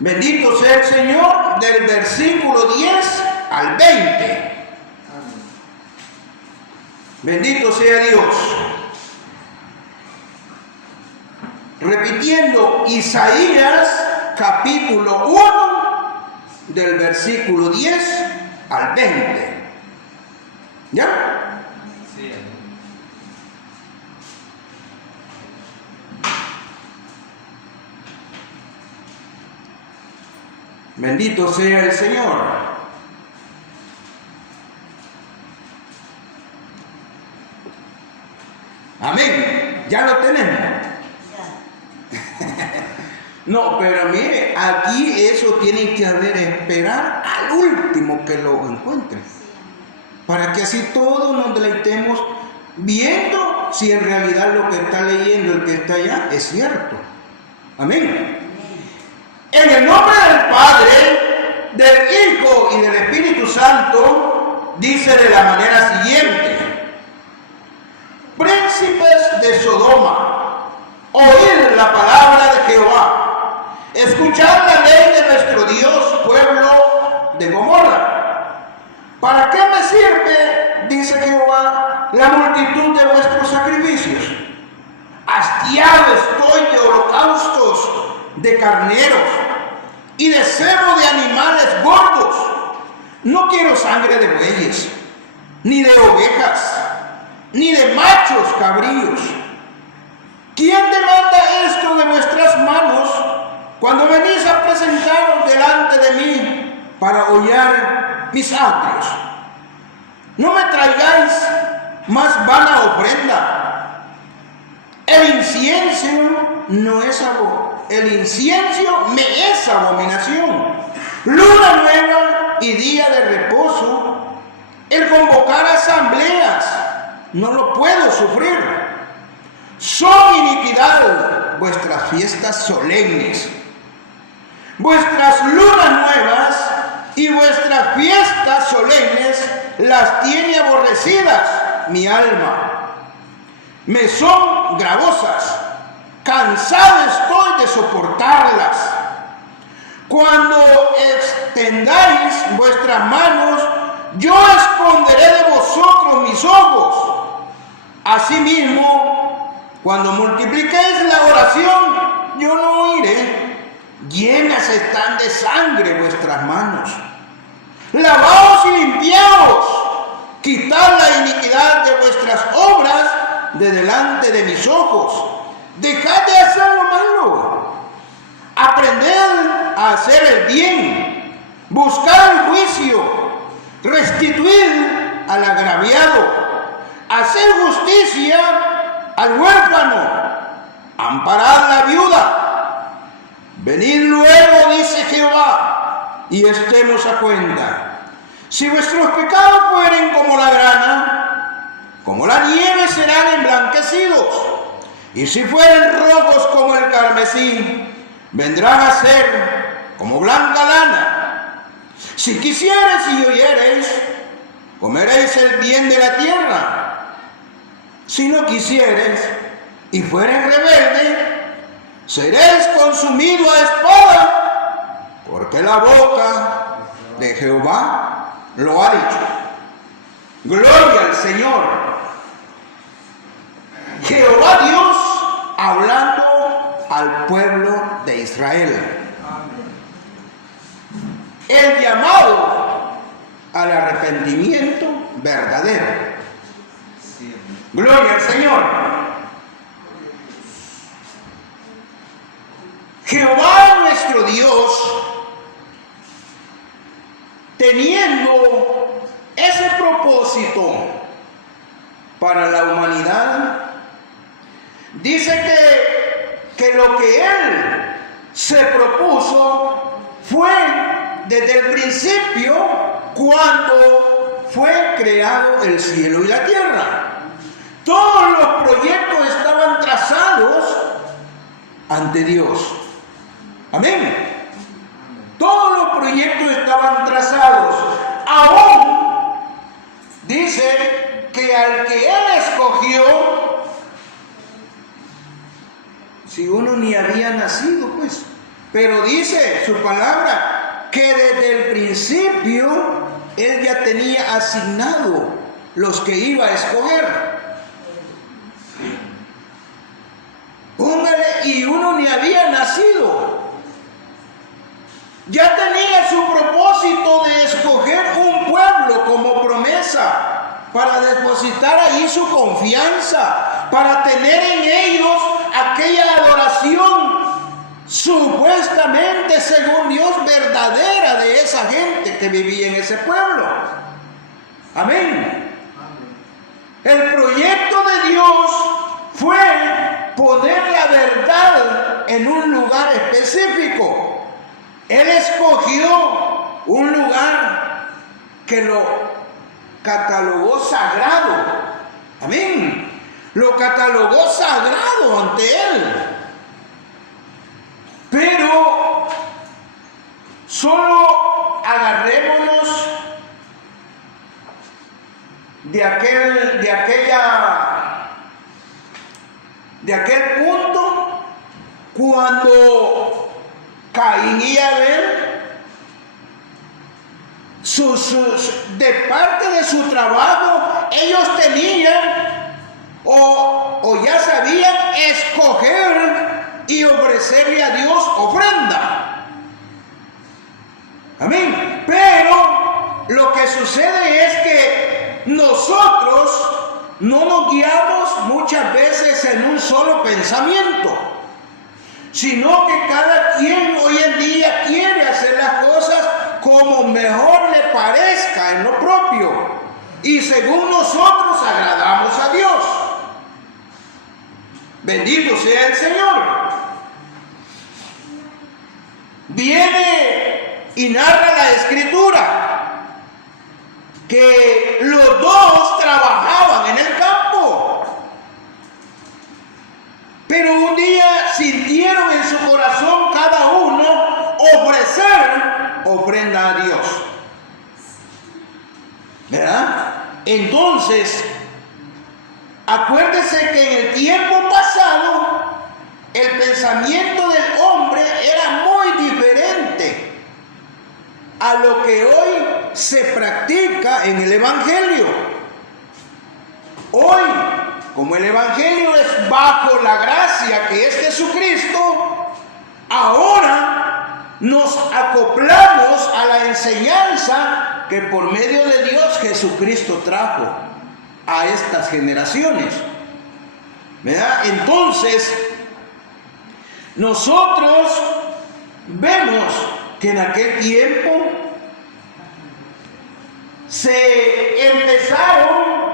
Bendito sea el Señor, del versículo 10 al 20. Bendito sea Dios. Repitiendo, Isaías capítulo 1, del versículo 10 al 20. ¿Ya? Sí. Bendito sea el Señor. Amén. Ya lo tenemos. No, pero mire, aquí eso tiene que haber esperar al último que lo encuentre. Para que así todos nos deleitemos viendo si en realidad lo que está leyendo el que está allá es cierto. Amén. En el nombre del Padre, del Hijo y del Espíritu Santo, dice de la manera siguiente: príncipes de Sodoma, oíd la palabra de Jehová, escuchad la ley de nuestro Dios, pueblo de Gomorra. ¿Para qué me sirve, dice Jehová, la multitud de vuestros sacrificios? Hastiado estoy de holocaustos, de carneros y de cebo de animales gordos. No quiero sangre de bueyes, ni de ovejas, ni de machos cabríos. ¿Quién demanda esto de vuestras manos cuando venís a presentaros delante de mí para hollar mis atrios? No me traigáis más vana ofrenda. El incienso no es el incienso me es abominación. Luna nueva y día de reposo, el convocar asambleas, no lo puedo sufrir. Son iniquidad vuestras fiestas solemnes, vuestras lunas nuevas y vuestras fiestas solemnes las tiene aborrecidas mi alma. Me son gravosas, cansado estoy de soportarlas. Cuando extendáis vuestras manos, yo esconderé de vosotros mis ojos. Asimismo, cuando multipliquéis la oración, yo no oiré. Llenas están de sangre vuestras manos. Lavaos y limpiaos. Quitad la iniquidad de vuestras obras de delante de mis ojos. Dejad de hacer lo malo. Aprended a hacer el bien. Buscad el juicio. Restituid al agraviado. Haced justicia al huérfano. Amparad la viuda. Venid luego, dice Jehová, y estemos a cuenta. Si vuestros pecados fueren como la grana, como la nieve serán emblanquecidos. Y si fueren rojos como el carmesí, vendrán a ser como blanca lana. Si quisiereis y oyereis, comeréis el bien de la tierra. Si no quisiereis y fuereis rebeldes, seréis consumidos a espada, porque la boca de Jehová lo ha dicho. Gloria al Señor. Jehová Dios hablando al pueblo de Israel. El llamado al arrepentimiento verdadero. Gloria al Señor. Jehová nuestro Dios, teniendo ese propósito para la humanidad, dice que lo que Él se propuso fue desde el principio, cuando fue creado el cielo y la tierra. Todos los proyectos estaban trazados ante Dios. Amén. Todos los proyectos estaban trazados. Aún dice que al que Él escogió, si uno ni había nacido, pues, Pero dice su palabra que desde el principio Él ya tenía asignado los que iba a escoger. Póngale, y uno ni había nacido. Ya tenía su propósito de escoger un pueblo como promesa para depositar ahí su confianza, para tener en ellos aquella adoración supuestamente, según Dios, verdadera de esa gente que vivía en ese pueblo. Amén. El proyecto de Dios fue poner la verdad en un lugar específico. Él escogió un lugar que lo catalogó sagrado. Amén. Lo catalogó sagrado ante Él. Pero solo agarrémonos de aquel punto cuando Caín y Abel, de parte de su trabajo, ellos tenían o ya sabían escoger y ofrecerle a Dios ofrenda. Amén. Pero lo que sucede es que nosotros no nos guiamos muchas veces en un solo pensamiento, sino que cada quien hoy en día quiere hacer las cosas como mejor le parezca en lo propio y según nosotros agradamos a Dios. Bendito sea el Señor. Viene y narra la Escritura que los dos trabajaban en el campo, pero un día sintieron en su corazón cada uno ofrecer ofrenda a Dios, ¿verdad? Entonces, acuérdese que en el tiempo pasado el pensamiento del hombre era muy diferente a lo que hoy se practica en el Evangelio. Hoy, como el Evangelio es bajo la gracia que es Jesucristo, ahora nos acoplamos a la enseñanza que por medio de Dios Jesucristo trajo a estas generaciones, ¿verdad? Entonces, nosotros vemos que en aquel tiempo se empezaron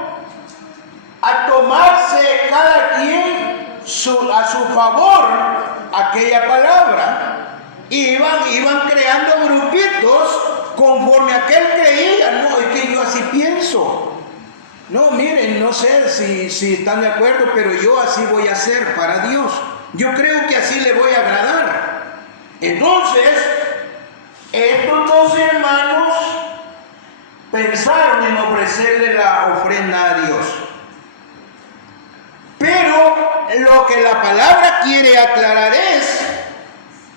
a tomarse cada quien a su favor aquella palabra. Iban creando grupitos conforme aquel creía. No, es que yo así pienso. No, miren, no sé si están de acuerdo, pero yo así voy a hacer para Dios. Yo creo que así le voy a agradar. Entonces, estos dos hermanos pensaron en ofrecerle la ofrenda a Dios. Pero lo que la palabra quiere aclarar es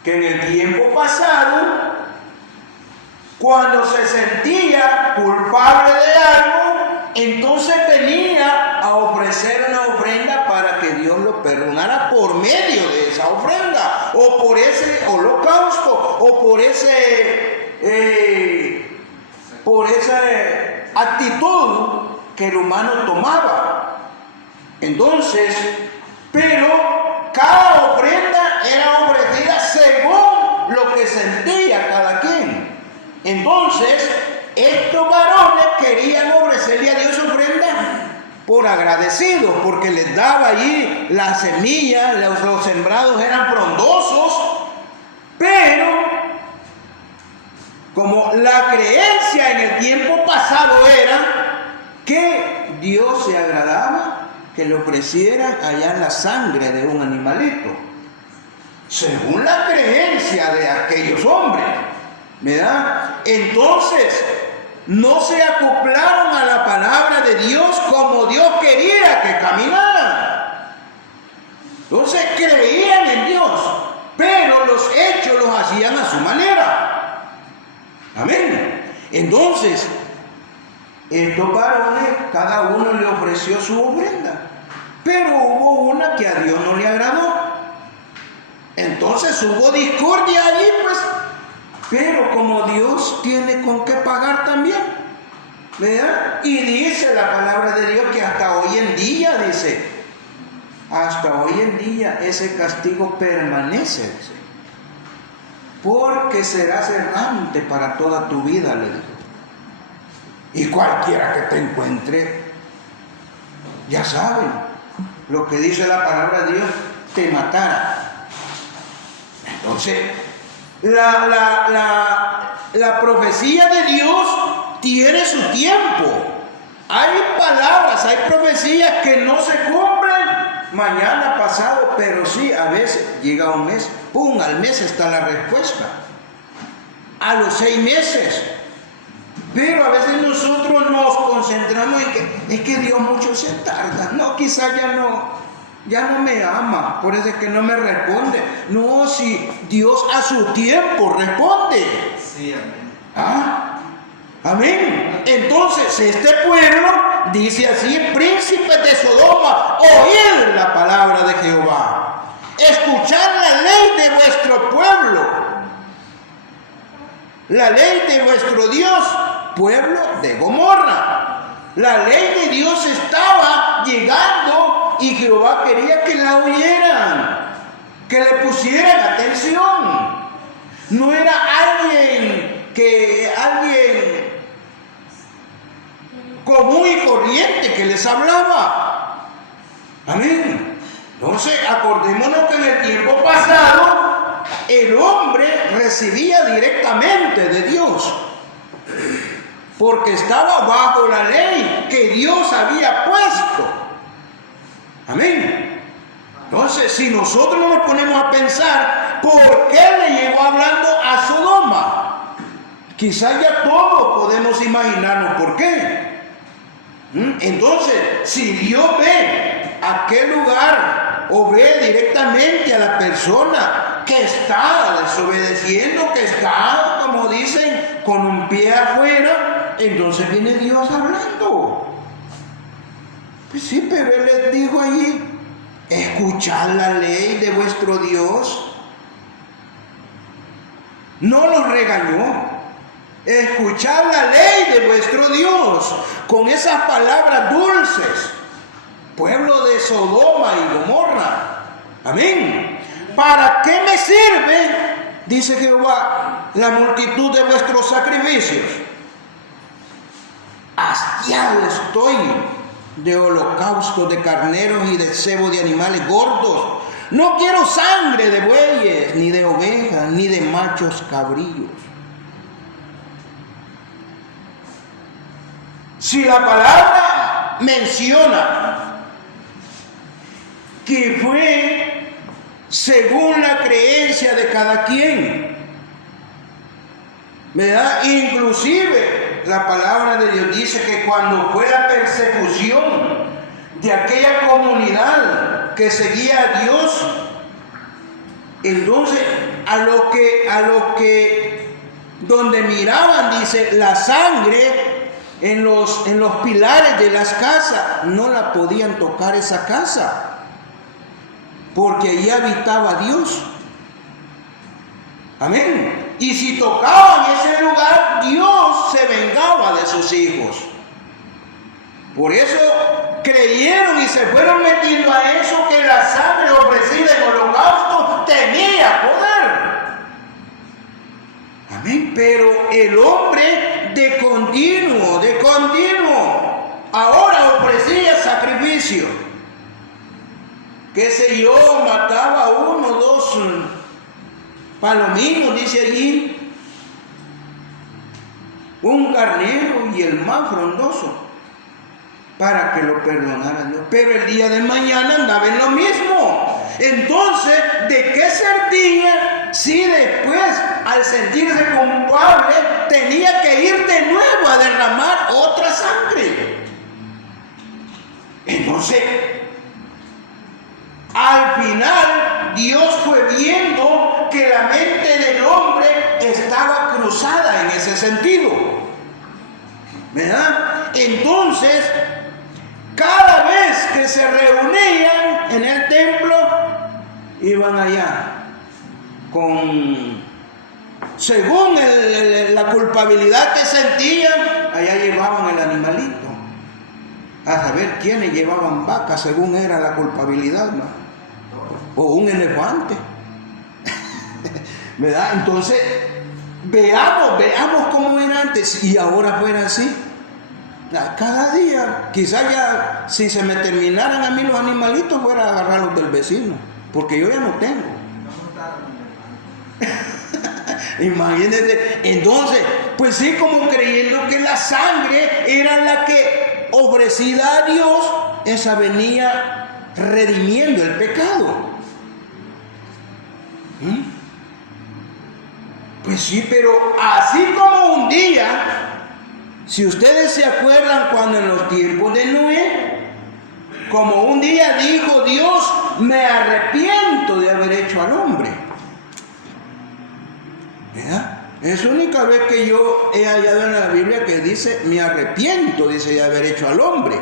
que en el tiempo pasado, cuando se sentía culpable de algo, entonces venía a ofrecer una ofrenda para que Dios lo perdonara por medio de esa ofrenda, o por ese holocausto, o por esa actitud que el humano tomaba. Entonces, pero cada ofrenda era ofrecida según lo que sentía cada quien. Entonces, estos varones querían ofrecerle a Dios ofrenda por agradecidos, porque les daba allí la semilla, los sembrados eran frondosos, pero como la creencia en el tiempo pasado era que Dios se agradaba que le ofrecieran allá la sangre de un animalito, según la creencia de aquellos hombres, ¿verdad? Entonces, no se acoplaron a la palabra de Dios como Dios quería que caminaran. Entonces creían en Dios, pero los hechos los hacían a su manera. Amén. Entonces, estos varones, cada uno le ofreció su ofrenda, pero hubo una que a Dios no le agradó. Entonces hubo discordia allí, pues. Pero como Dios tiene con qué pagar también, ¿verdad? Y dice la palabra de Dios que hasta hoy en día, dice, hasta hoy en día ese castigo permanece, dice, porque serás errante para toda tu vida, le dijo. Y cualquiera que te encuentre, ya saben lo que dice la palabra de Dios, te matará. Entonces, la profecía de Dios tiene su tiempo. Hay palabras, hay profecías que no se cumplen mañana, pasado, pero sí, a veces llega un mes, ¡pum!, al mes está la respuesta. A los 6 meses. Pero a veces nosotros nos concentramos en que es que Dios mucho se tarda. No, quizá ya no me ama, por eso es que no me responde. No, si Dios a su tiempo responde. Sí, amén. ¿Ah? Amén. Entonces este pueblo dice así: príncipes de Sodoma, oíd la palabra de Jehová, escuchad la ley de vuestro pueblo, la ley de vuestro Dios, pueblo de Gomorra. La ley de Dios estaba llegando y Jehová quería que la oyeran, que le pusieran atención. No era alguien común y corriente que les hablaba. Amén. Entonces, acordémonos que en el tiempo pasado el hombre recibía directamente de Dios, porque estaba bajo la ley que Dios había puesto. Amén. Entonces, si nosotros nos ponemos a pensar, ¿por qué le llegó hablando a Sodoma? Quizás ya todos podemos imaginarnos por qué. Entonces, si Dios ve aquel lugar o ve directamente a la persona que está desobedeciendo, que está, como dicen, con un pie afuera, entonces viene Dios hablando. Pues sí, pero Él les dijo allí: escuchad la ley de vuestro Dios. No los regañó. Escuchad la ley de vuestro Dios, con esas palabras dulces, pueblo de Sodoma y Gomorra. Amén. ¿Para qué me sirve, dice Jehová, la multitud de vuestros sacrificios? Hastiado estoy de holocaustos de carneros y de cebo de animales gordos. No quiero sangre de bueyes, ni de ovejas, ni de machos cabrillos. Si la palabra menciona que fue según la creencia de cada quien, ¿verdad? Inclusive la palabra de Dios dice que cuando fue la persecución de aquella comunidad que seguía a Dios, entonces a lo que donde miraban, dice, la sangre en los pilares de las casas, no la podían tocar esa casa, porque allí habitaba Dios. Amén. Y si tocaban ese lugar, Dios se vengaba de sus hijos. Por eso creyeron y se fueron metiendo a eso, que la sangre ofrecida en holocausto tenía poder. Amén. Pero el hombre de continuo, ahora ofrecía sacrificio. Qué sé yo, mataba 1 o 2 palominos, dice allí, un carnero y el más frondoso, para que lo perdonara Dios. Pero el día de mañana andaba en lo mismo. Entonces, ¿de qué servía si después, al sentirse culpable, tenía que ir de nuevo a derramar otra sangre? Entonces, al final, Dios fue viendo que la mente del hombre estaba cruzada en ese sentido, ¿verdad? Entonces, cada vez que se reunían en el templo, iban allá según la culpabilidad que sentían, allá llevaban el animalito. A saber quiénes llevaban vacas según era la culpabilidad, ¿no? O un elefante. ¿Verdad? Entonces, veamos cómo era antes y ahora fuera así. Cada día, quizás ya si se me terminaran a mí los animalitos, fuera a agarrarlos del vecino, porque yo ya no tengo. Imagínense. Entonces, pues sí, como creyendo que la sangre era la que, ofrecida a Dios, esa venía redimiendo el pecado. Pues sí, pero así como un día, si ustedes se acuerdan cuando en los tiempos de Noé, como un día dijo Dios, me arrepiento de haber hecho al hombre. ¿Verdad? Es la única vez que yo he hallado en la Biblia que dice, me arrepiento, dice, de haber hecho al hombre.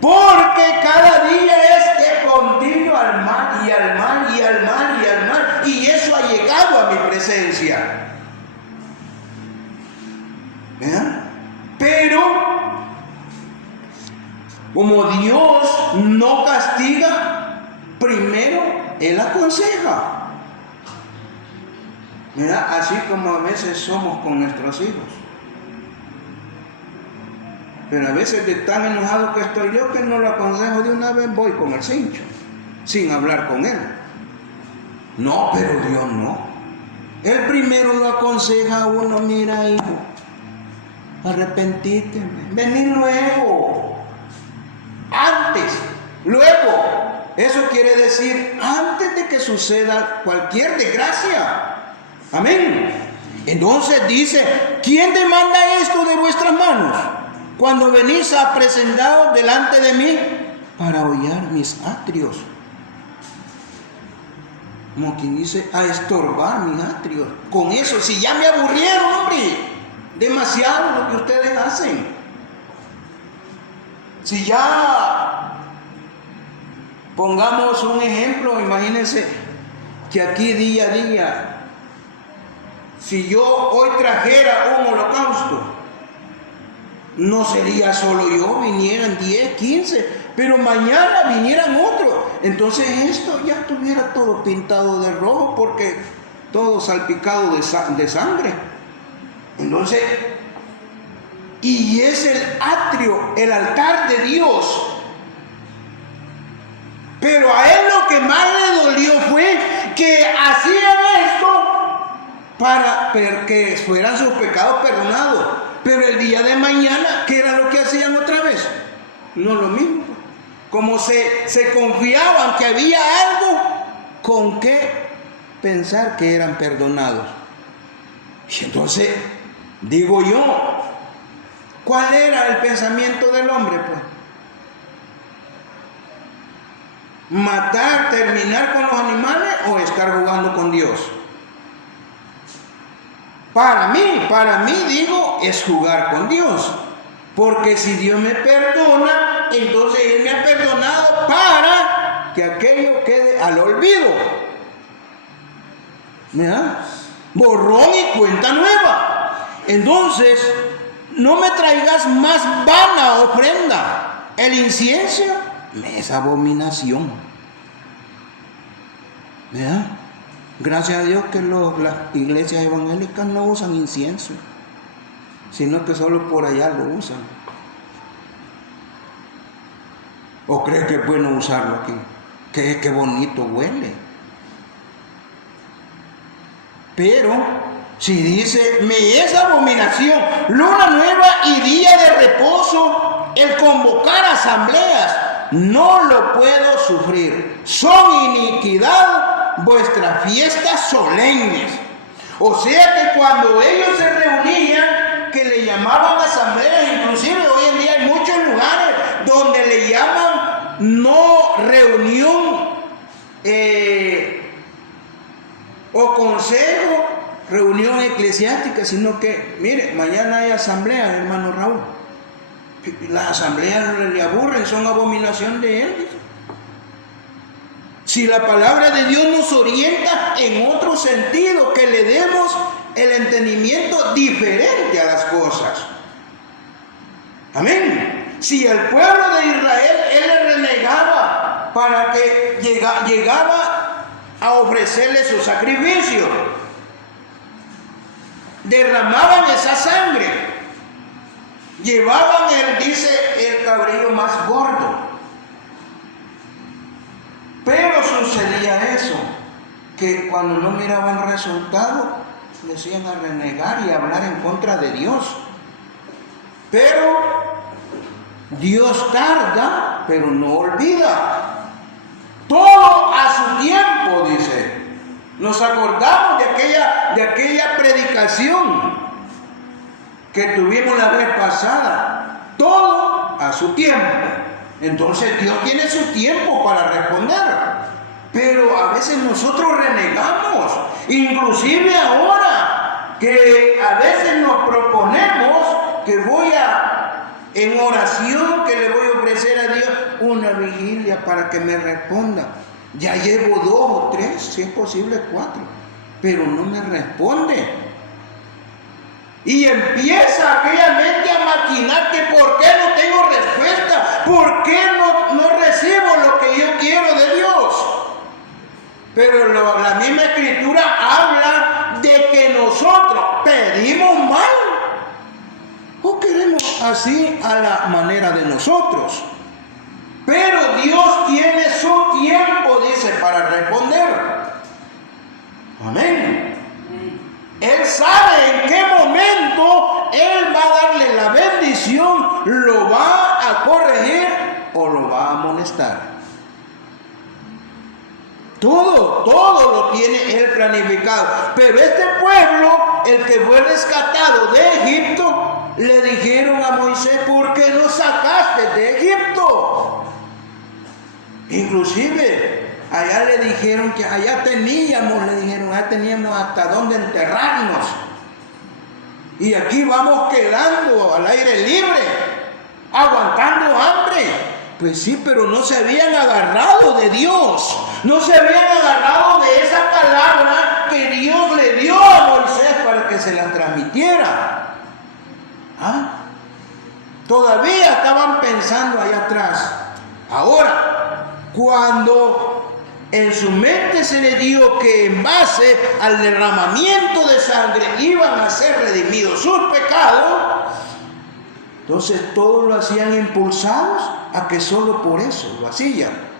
Porque cada día es de continuo al mal, y al mal, y al mal, y al mal. Y eso ha llegado a mi presencia. ¿Verdad? Pero, como Dios no castiga, primero Él aconseja. Mira, así como a veces somos con nuestros hijos. Pero a veces de tan enojado que estoy yo que no lo aconsejo de una vez, voy con el cincho, sin hablar con él. No, pero Dios no. Él primero lo aconseja a uno, mira hijo, arrepentíte, vení luego, antes, luego. Eso quiere decir antes de que suceda cualquier desgracia. Amén. Entonces dice, ¿quién demanda esto de vuestras manos? Cuando venís a presentaros delante de mí para hollar mis atrios. Como quien dice, a estorbar mis atrios. Con eso, si ya me aburrieron, hombre, demasiado lo que ustedes hacen. Si ya, pongamos un ejemplo, imagínense que aquí día a día, si yo hoy trajera un holocausto, no sería solo yo, vinieran 10, 15, pero mañana vinieran otros. Entonces esto ya estuviera todo pintado de rojo porque todo salpicado de sangre. Entonces, y es el atrio, el altar de Dios. Pero a él lo que más le dolió fue que hacían esto para que fueran sus pecados perdonados. Pero el día de mañana, ¿qué era lo que hacían otra vez? No lo mismo. Como se confiaban que había algo con qué pensar que eran perdonados. Y entonces, digo yo, ¿cuál era el pensamiento del hombre? Pues matar, terminar con los animales o estar jugando con Dios. Para mí digo, es jugar con Dios. Porque si Dios me perdona, entonces Él me ha perdonado para que aquello quede al olvido. ¿Verdad? Borrón y cuenta nueva. Entonces, no me traigas más vana ofrenda. El incienso es abominación. ¿Verdad? Gracias a Dios que las iglesias evangélicas no usan incienso, sino que solo por allá lo usan. ¿O cree que es bueno usarlo aquí? Que bonito huele. Pero si dice, me es abominación, luna nueva y día de reposo, el convocar asambleas, no lo puedo sufrir. Son iniquidad vuestras fiestas solemnes. O sea que cuando ellos se reunían, que le llamaban asambleas, inclusive hoy en día hay muchos lugares donde le llaman no reunión o consejo, reunión eclesiástica, sino que, mire, mañana hay asamblea, hermano Raúl. Las asambleas le aburren, son abominación de él. Si la palabra de Dios nos orienta en otro sentido, que le demos el entendimiento diferente a las cosas. Amén. Si el pueblo de Israel, él le renegaba para que llegaba a ofrecerle su sacrificio, derramaban esa sangre, llevaban el cabrillo más gordo. Pero sucedía eso, que cuando no miraban resultado, decían a renegar y a hablar en contra de Dios. Pero Dios tarda, pero no olvida. Todo a su tiempo, dice. Nos acordamos de aquella predicación que tuvimos la vez pasada. Todo a su tiempo. Entonces Dios tiene su tiempo para responder. Pero a veces nosotros renegamos. Inclusive ahora que a veces nos proponemos que en oración, que le voy a ofrecer a Dios una vigilia para que me responda. Ya llevo 2 o 3, si es posible 4, pero no me responde. Y empieza aquella mente a maquinar que por qué no tengo respuesta, por qué no recibo lo que yo quiero de Dios. Pero la misma Escritura habla de que nosotros pedimos mal o queremos así a la manera de nosotros. Pero Dios tiene su tiempo, dice, para responder. Amén. Él sabe en qué momento Él va a darle la bendición, lo va a corregir o lo va a amonestar. Todo lo tiene Él planificado. Pero este pueblo, el que fue rescatado de Egipto, le dijeron a Moisés: ¿por qué nos sacaste de Egipto? Inclusive allá le dijeron que allá teníamos hasta dónde enterrarnos. Y aquí vamos quedando al aire libre, aguantando hambre. Pues sí, pero no se habían agarrado de Dios. No se habían agarrado de esa palabra que Dios le dio a Moisés para que se la transmitiera. Todavía estaban pensando allá atrás. Ahora, cuando en su mente se le dio que en base al derramamiento de sangre iban a ser redimidos sus pecados, entonces todos lo hacían impulsados a que solo por eso lo hacían.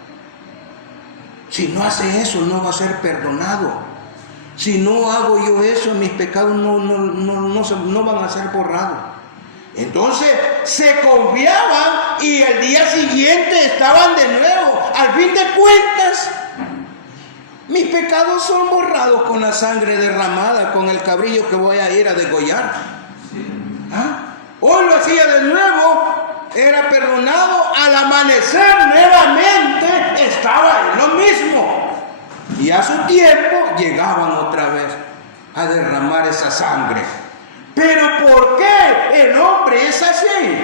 Si no hace eso, no va a ser perdonado. Si no hago yo eso, mis pecados no van a ser borrados. Entonces se confiaban y el día siguiente estaban de nuevo. Al fin de cuentas, mis pecados son borrados con la sangre derramada, con el cabrillo que voy a ir a degollar. Hoy lo hacía de nuevo, era perdonado, al amanecer nuevamente estaba en lo mismo. Y a su tiempo llegaban otra vez a derramar esa sangre. Pero ¿por qué el hombre es así?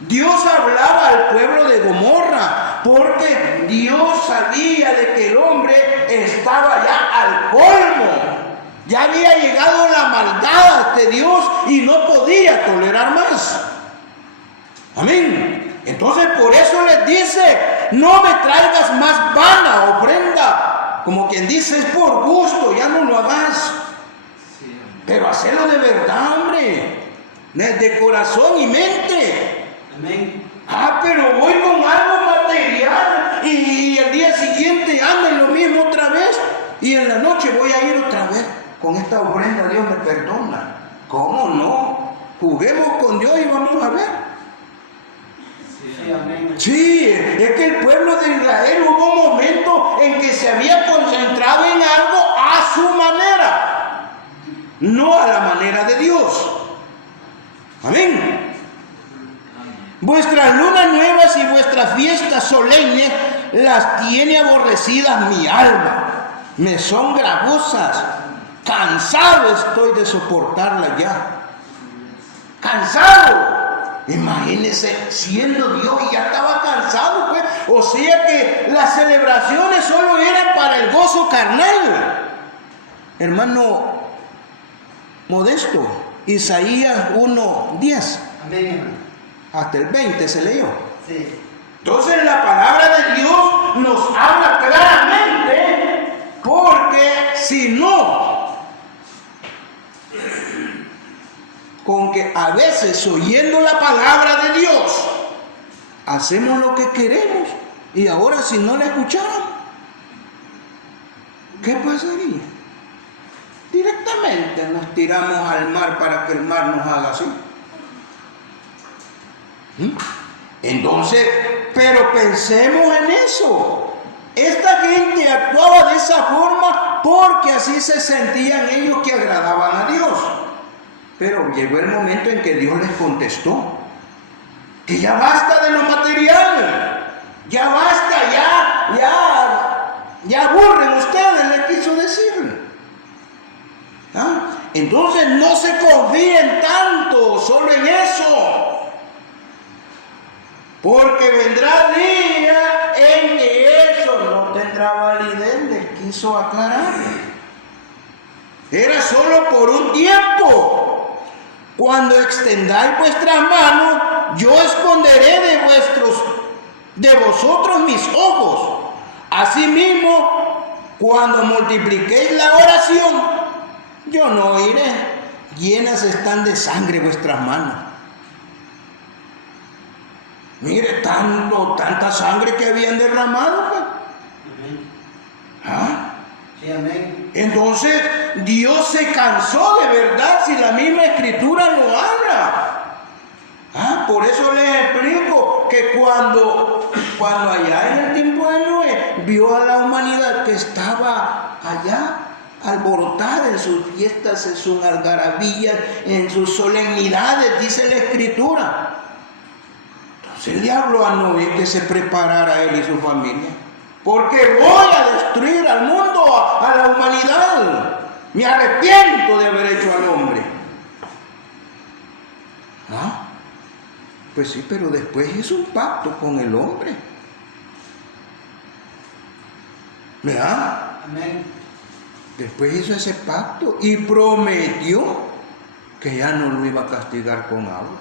Dios hablaba al pueblo de Gomorra porque Dios sabía de que el hombre estaba ya al colmo. Ya había llegado la maldad de Dios y no podía tolerar más. Amén. Entonces por eso les dice: no me traigas más vana ofrenda. Como quien dice, es por gusto, ya no lo hagas. Pero hacerlo de verdad, hombre, de corazón y mente. Amén. Pero voy con algo material y el día siguiente ando en lo mismo otra vez y en la noche voy a ir otra vez. Con esta ofrenda Dios me perdona. ¿Cómo no? Juguemos con Dios y vamos a ver. Sí, amén. Sí, es que el pueblo de Israel hubo un momento en que se había concentrado en algo a su manera, no a la manera de Dios. Amén. Vuestras lunas nuevas y vuestras fiestas solemnes las tiene aborrecidas mi alma. Me son gravosas. Cansado estoy de soportarlas ya. Cansado. Imagínese, siendo Dios y ya estaba cansado, pues. O sea que las celebraciones solo eran para el gozo carnal. Hermano Modesto, Isaías 1:10. Amén. Hasta el 20 se leyó. Sí. Entonces la palabra de Dios nos habla claramente, porque si no, con que a veces oyendo la palabra de Dios hacemos lo que queremos, y ahora si no la escuchamos, ¿qué pasaría? Directamente nos tiramos al mar para que el mar nos haga así. Entonces, pero pensemos en eso. Esta gente actuaba de esa forma porque así se sentían ellos que agradaban a Dios. Pero llegó el momento en que Dios les contestó que ya basta de lo material, ya basta, ya aburren ustedes, le quiso decir. Entonces no se confíen tanto solo en eso, porque vendrá día en que eso no tendrá validez, les quiso aclarar. Era solo por un tiempo. Cuando extendáis vuestras manos, yo esconderé de vosotros mis ojos. Asimismo, cuando multipliquéis la oración, yo no oiré. Llenas están de sangre vuestras manos. Mire, tanta sangre que habían derramado. Pues. ¿Ah? Sí, amén. Entonces, Dios se cansó de verdad, si la misma Escritura lo habla. Por eso les explico que cuando allá en el tiempo de Noé vio a la humanidad que estaba allá alborotada en sus fiestas, en sus algarabías, en sus solemnidades, dice la Escritura. Entonces le habló a Noé que se preparara él y su familia, porque voy a destruir al mundo, a la humanidad. Me arrepiento de haber hecho al hombre. Pues sí, pero después hizo un pacto con el hombre. ¿Verdad? Amén. Después hizo ese pacto y prometió que ya no lo iba a castigar con agua.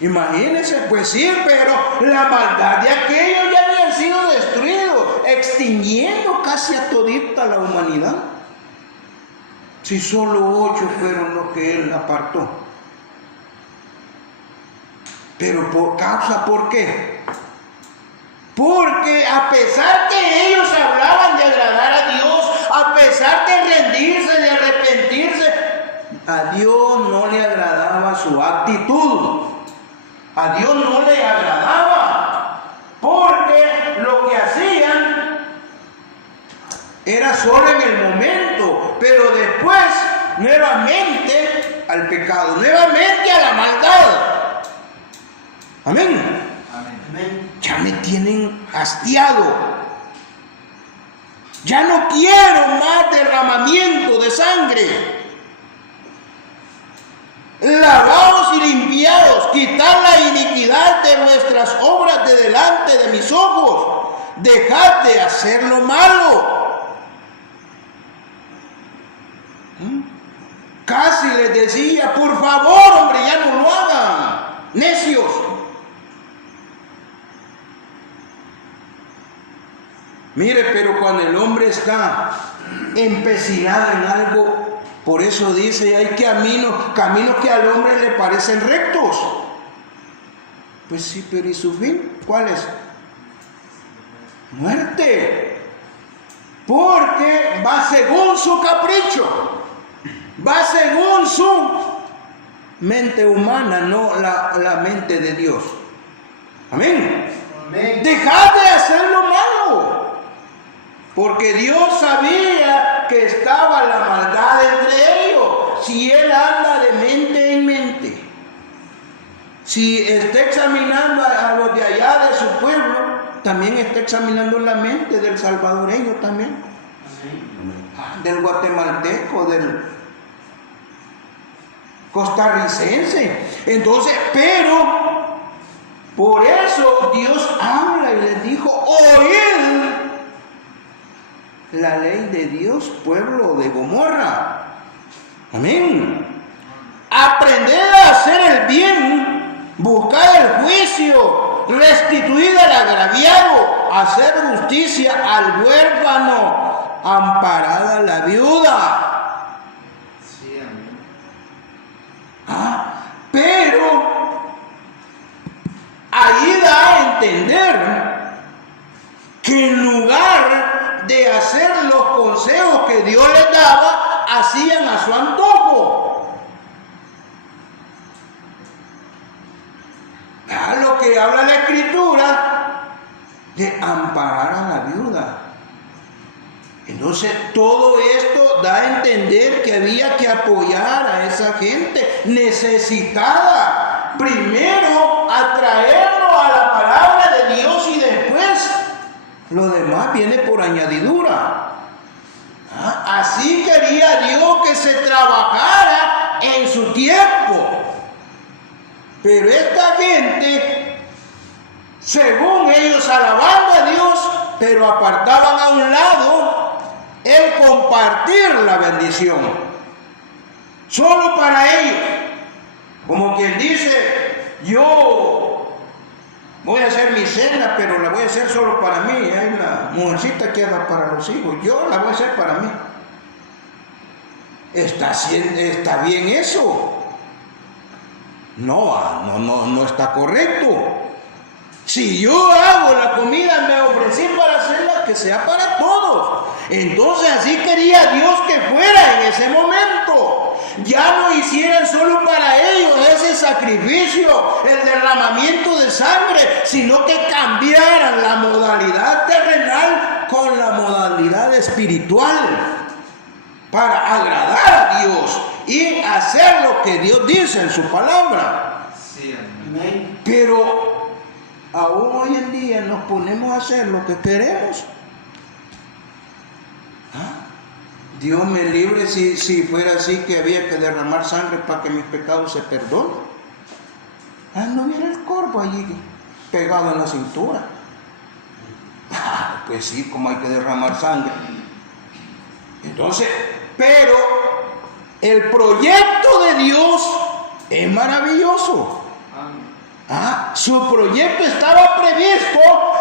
Imagínense, pues sí, pero la maldad de aquellos ya habían sido destruidos, extinguiendo casi a todita la humanidad. Si solo 8 fueron los que él apartó. Pero ¿por qué? Porque a pesar que ellos hablaban de agradar a Dios, a pesar de rendirse, de arrepentirse, a Dios no le agradaba su actitud. A Dios no le agradaba, porque lo que hacían era solo en el momento, pero después nuevamente al pecado, nuevamente a la maldad. Amén. Amén. Ya me tienen hastiado. Ya no quiero más derramamiento de sangre. Lavaos y limpiaos, quitad la iniquidad de vuestras obras de delante de mis ojos. Dejad de hacer lo malo. Casi les decía, por favor, hombre, ya no lo hagan, necios. Mire, pero cuando el hombre está empecinado en algo, por eso dice, hay caminos que al hombre le parecen rectos. Pues sí, pero ¿y su fin? ¿Cuál es? Muerte. Porque va según su capricho, va según su mente humana, no la mente de Dios. Amén. Amén. Dejad de hacer lo malo. Porque Dios sabía que estaba la maldad entre ellos. Si Él anda de mente en mente, si está examinando a los de allá de su pueblo, también está examinando la mente del salvadoreño también, del guatemalteco, del costarricense. Entonces, pero por eso Dios habla y les dijo: oíd la ley de Dios, pueblo de Gomorra. Amén. Aprended a hacer el bien, buscad el juicio, restituid al agraviado, hacer justicia al huérfano, amparad a la viuda. Sí, amén. Pero ahí da a entender que en lugar de hacer los consejos que Dios les daba, hacían a su antojo. Lo que habla la Escritura de amparar a la viuda. Entonces todo esto da a entender que había que apoyar a esa gente necesitada. Primero atraerlo a la palabra de Dios y después lo demás viene por añadidura. Así quería Dios que se trabajara en su tiempo. Pero esta gente, según ellos alabando a Dios, pero apartaban a un lado el compartir la bendición. Solo para ellos. Como quien dice: yo voy a hacer mi cena, pero la voy a hacer solo para mí. Hay una mujercita que haga para los hijos, yo la voy a hacer para mí. ¿Está bien eso? No está correcto. Si yo hago la comida, me ofrecí para hacerla, que sea para todos. Entonces así quería Dios que fuera en ese momento. Ya no hicieran solo para ellos ese sacrificio, el derramamiento de sangre, sino que cambiaran la modalidad terrenal con la modalidad espiritual para agradar a Dios y hacer lo que Dios dice en su palabra. Sí, amén. Pero aún hoy en día nos ponemos a hacer lo que queremos. Dios me libre si fuera así, que había que derramar sangre para que mis pecados se perdonen. No viene el corvo allí pegado en la cintura. Pues sí, como hay que derramar sangre. Entonces, pero el proyecto de Dios es maravilloso. Su proyecto estaba previsto.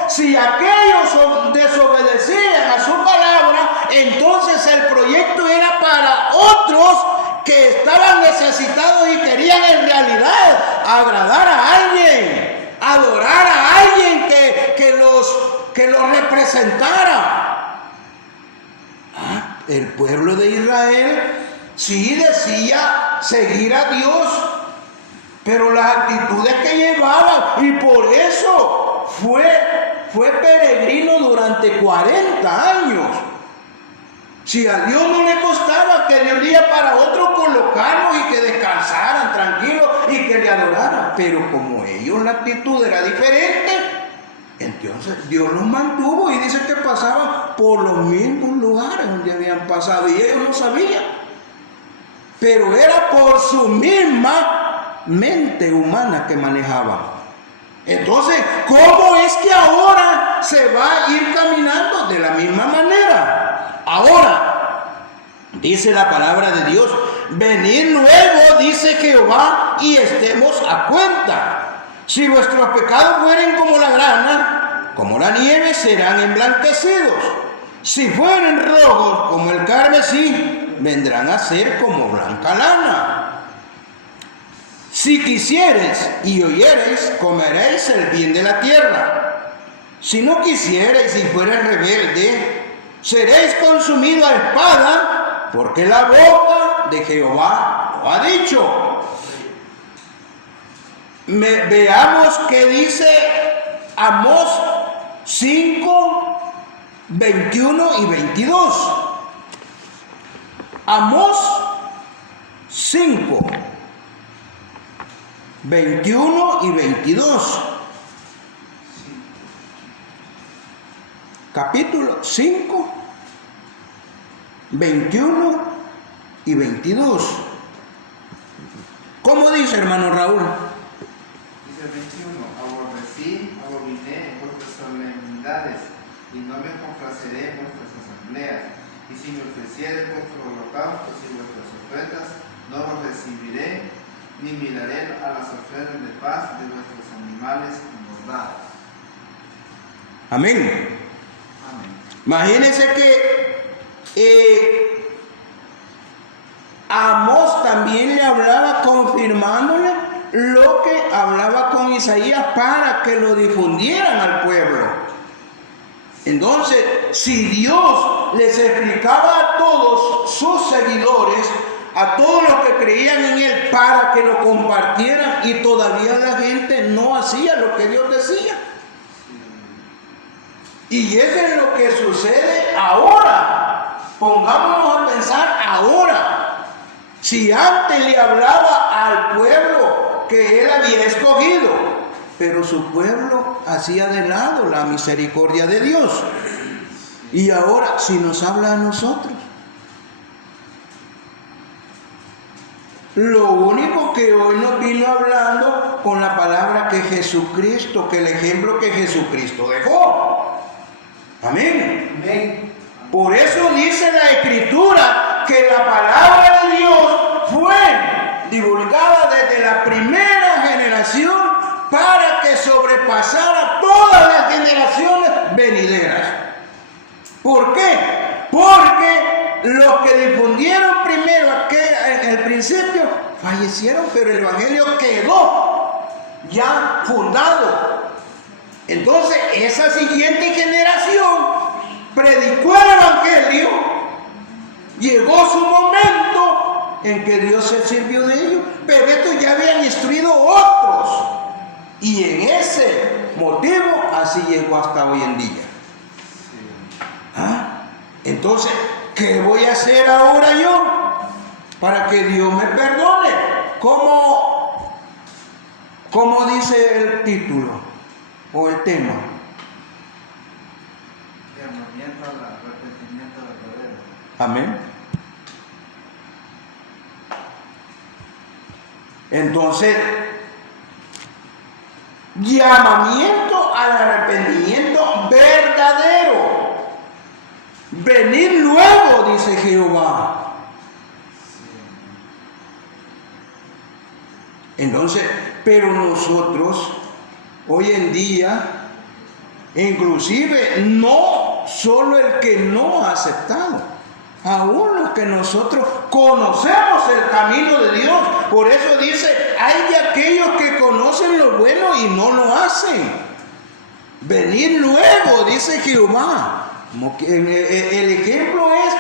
Si aquellos desobedecían a su palabra, entonces el proyecto era para otros que estaban necesitados y querían en realidad agradar a alguien, adorar a alguien que los representara. El pueblo de Israel sí decía seguir a Dios, pero las actitudes que llevaban, y por eso fue peregrino durante 40 años. Si a Dios no le costaba que de un día para otro colocarlos y que descansaran tranquilos y que le adoraran, pero como ellos la actitud era diferente, entonces Dios los mantuvo, y dice que pasaban por los mismos lugares donde habían pasado y ellos no sabían, pero era por su misma mente humana que manejaban. Entonces, ¿cómo es que ahora se va a ir caminando de la misma manera? Ahora, dice la palabra de Dios: venid luego, dice Jehová, y estemos a cuenta. Si vuestros pecados fueren como la grana, como la nieve, serán emblanquecidos. Si fueren rojos como el carmesí, vendrán a ser como blanca lana. Si quisiereis y oyereis, comeréis el bien de la tierra. Si no quisiereis y fuereis rebelde, seréis consumidos a espada, porque la boca de Jehová lo ha dicho. Veamos qué dice Amós 5, 21 y 22. Amós 5, 21 y 22. capítulo 5, 21 y 22. ¿Cómo dice, hermano Raúl? Dice 21, abominé vuestras solemnidades, y no me complaceré en vuestras asambleas. Y si me ofreciere vuestros holocaustos y vuestras ofrendas, no los recibiré, ni miraré a las ofrendas de paz de vuestros animales engordados. Amén. Amén. Imagínense que Amós también le hablaba confirmándole lo que hablaba con Isaías para que lo difundieran al pueblo. Entonces, si Dios les explicaba a todos sus seguidores, a todos los que creían en Él, para que lo compartieran, y todavía la gente no hacía lo que Dios decía. Y eso es lo que sucede ahora. Pongámonos a pensar ahora. Si antes le hablaba al pueblo que Él había escogido, pero su pueblo hacía de lado la misericordia de Dios. Y ahora, si nos habla a nosotros, lo único que hoy nos vino hablando con la palabra que Jesucristo, que el ejemplo que Jesucristo dejó. Amén. Amén. Por eso dice la Escritura que la palabra de Dios fue divulgada desde la primera generación para que sobrepasara todas las generaciones venideras. ¿Por qué? Porque los que difundieron primero en el principio fallecieron, pero el Evangelio quedó ya fundado. Entonces esa siguiente generación predicó el Evangelio, llegó su momento en que Dios se sirvió de ellos, pero estos ya habían instruido otros, y en ese motivo así llegó hasta hoy en día. ¿Ah? Entonces, ¿qué voy a hacer ahora yo para que Dios me perdone? ¿Cómo dice el título o el tema? Llamamiento al arrepentimiento verdadero. Amén. Entonces, llamamiento al arrepentimiento verdadero. Venid luego, dice Jehová. Entonces, pero nosotros, hoy en día, inclusive no solo el que no ha aceptado, aún los que nosotros conocemos el camino de Dios. Por eso dice, hay de aquellos que conocen lo bueno y no lo hacen. Venid luego, dice Jehová. El ejemplo es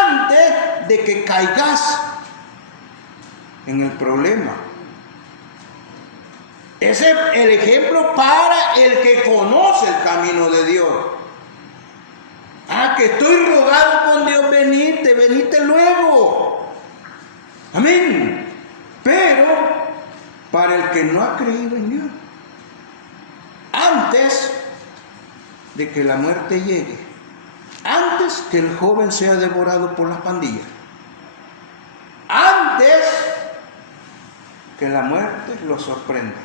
antes de que caigas en el problema. Ese es el ejemplo para el que conoce el camino de Dios. Que estoy rogado con Dios, venite luego. Amén. Pero para el que no ha creído en Dios, antes de que la muerte llegue, antes que el joven sea devorado por las pandillas, antes que la muerte lo sorprenda.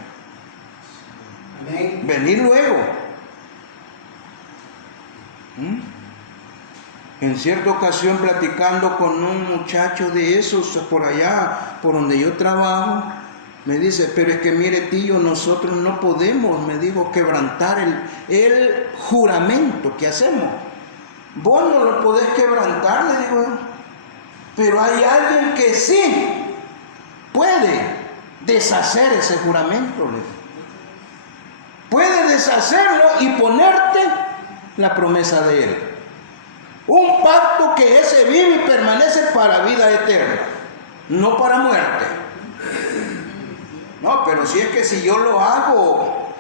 Amén. Venir luego. En cierta ocasión, platicando con un muchacho de esos por allá, por donde yo trabajo, me dice, pero es que mire tío, nosotros no podemos, me dijo, quebrantar el juramento que hacemos. Vos no lo podés quebrantar, le digo yo. Pero hay alguien que sí puede deshacer ese juramento, le digo. Puede deshacerlo y ponerte la promesa de Él. Un pacto que ese vive y permanece para vida eterna, no para muerte. No, pero si es que si yo lo hago,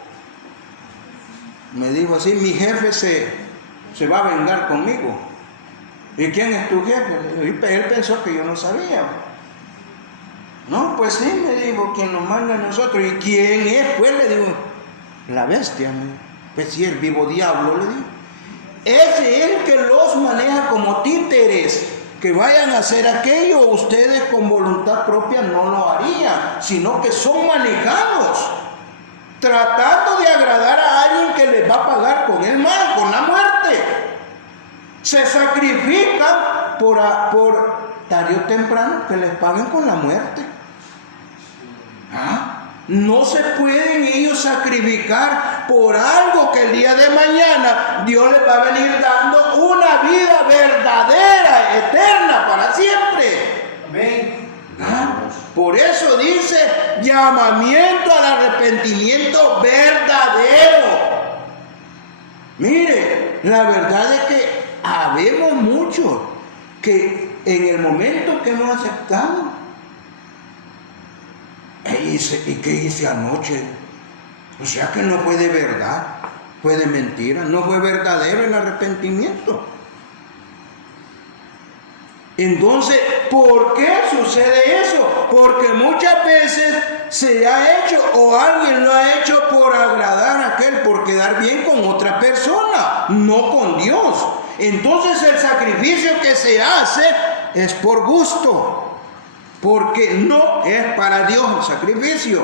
me dijo así, mi jefe se va a vengar conmigo. ¿Y quién es tu jefe? Él pensó que yo no sabía. No, pues sí, me dijo, quien nos manda a nosotros. ¿Y quién es? Pues le digo, la bestia. Pues sí, el vivo diablo, le digo. Ese es el que los maneja como títeres. Que vayan a hacer aquello, ustedes con voluntad propia no lo harían, sino que son manejados, tratando de agradar a alguien que les va a pagar con el mal, con la muerte. Se sacrifican por tarde o temprano que les paguen con la muerte. No se pueden ellos sacrificar por algo que el día de mañana Dios les va a venir dando una vida verdadera, eterna, para siempre. Amén. Por eso dice llamamiento al arrepentimiento verdadero. Mire, la verdad es que habemos muchos que en el momento que hemos aceptado, ¿y qué hice anoche? O sea que no fue de verdad, fue de mentira, no fue verdadero el arrepentimiento. Entonces, ¿por qué sucede eso? Porque muchas veces se ha hecho o alguien lo ha hecho por agradar a aquel, por quedar bien con otra persona, no con Dios. Entonces el sacrificio que se hace es por gusto. Porque no es para Dios el sacrificio.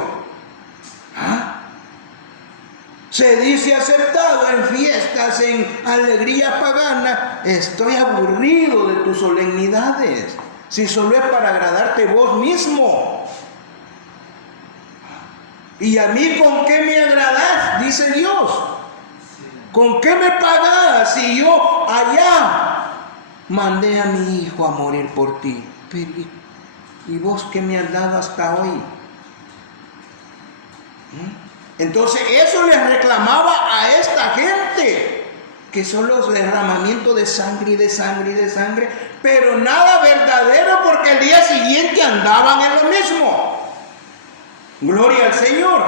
Se dice aceptado en fiestas, en alegrías paganas. Estoy aburrido de tus solemnidades. Si solo es para agradarte vos mismo. ¿Y a mí con qué me agradás? Dice Dios. ¿Con qué me pagás si yo allá mandé a mi hijo a morir por ti? ¿Y vos qué me has dado hasta hoy? Entonces eso les reclamaba a esta gente, que son los derramamientos de sangre y de sangre y de sangre, pero nada verdadero, porque el día siguiente andaban en lo mismo. Gloria al Señor.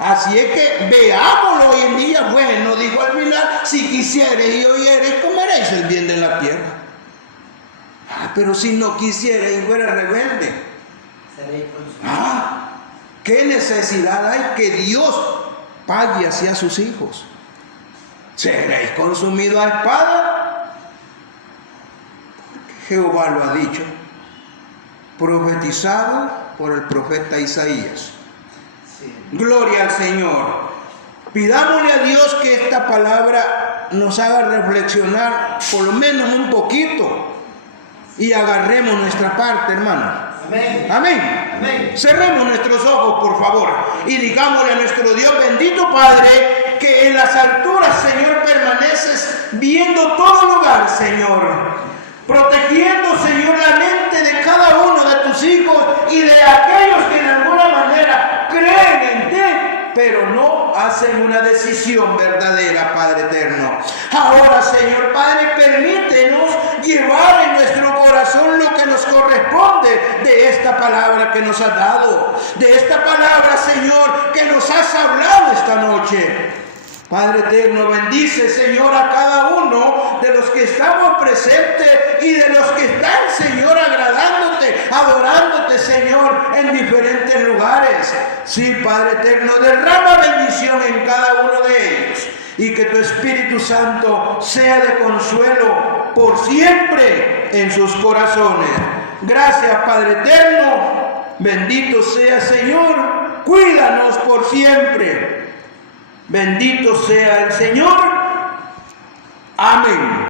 Así es que veámoslo hoy en día. Bueno, dijo al final, si quisieres y oyeres, comeréis el bien de la tierra. Pero si no quisiera y fuera rebelde, ¿qué necesidad hay que Dios pague hacia sus hijos? ¿Seréis consumidos a espada? Porque Jehová lo ha dicho, profetizado por el profeta Isaías. Gloria al Señor. Pidámosle a Dios que esta palabra nos haga reflexionar por lo menos un poquito. Y agarremos nuestra parte, hermanos. Amén. Amén. Amén. Cerremos nuestros ojos, por favor, y digámosle a nuestro Dios bendito Padre, que en las alturas, Señor, permaneces viendo todo lugar, Señor, protegiendo, Señor, la mente de cada uno de tus hijos y de aquellos que de alguna manera creen en ti, pero no hacen una decisión verdadera, Padre eterno. Ahora, Señor Padre, permítenos llevar en nuestro corazón lo que nos corresponde de esta palabra que nos has dado, de esta palabra, Señor, que nos has hablado esta noche. Padre eterno, bendice, Señor, a cada uno de los que estamos presentes y de los que están, Señor, agradándote, adorándote, Señor, en diferentes lugares. Sí, Padre eterno, derrama bendición en cada uno de ellos y que tu Espíritu Santo sea de consuelo por siempre en sus corazones. Gracias, Padre eterno. Bendito sea, Señor. Cuídanos por siempre. Bendito sea el Señor. Amén.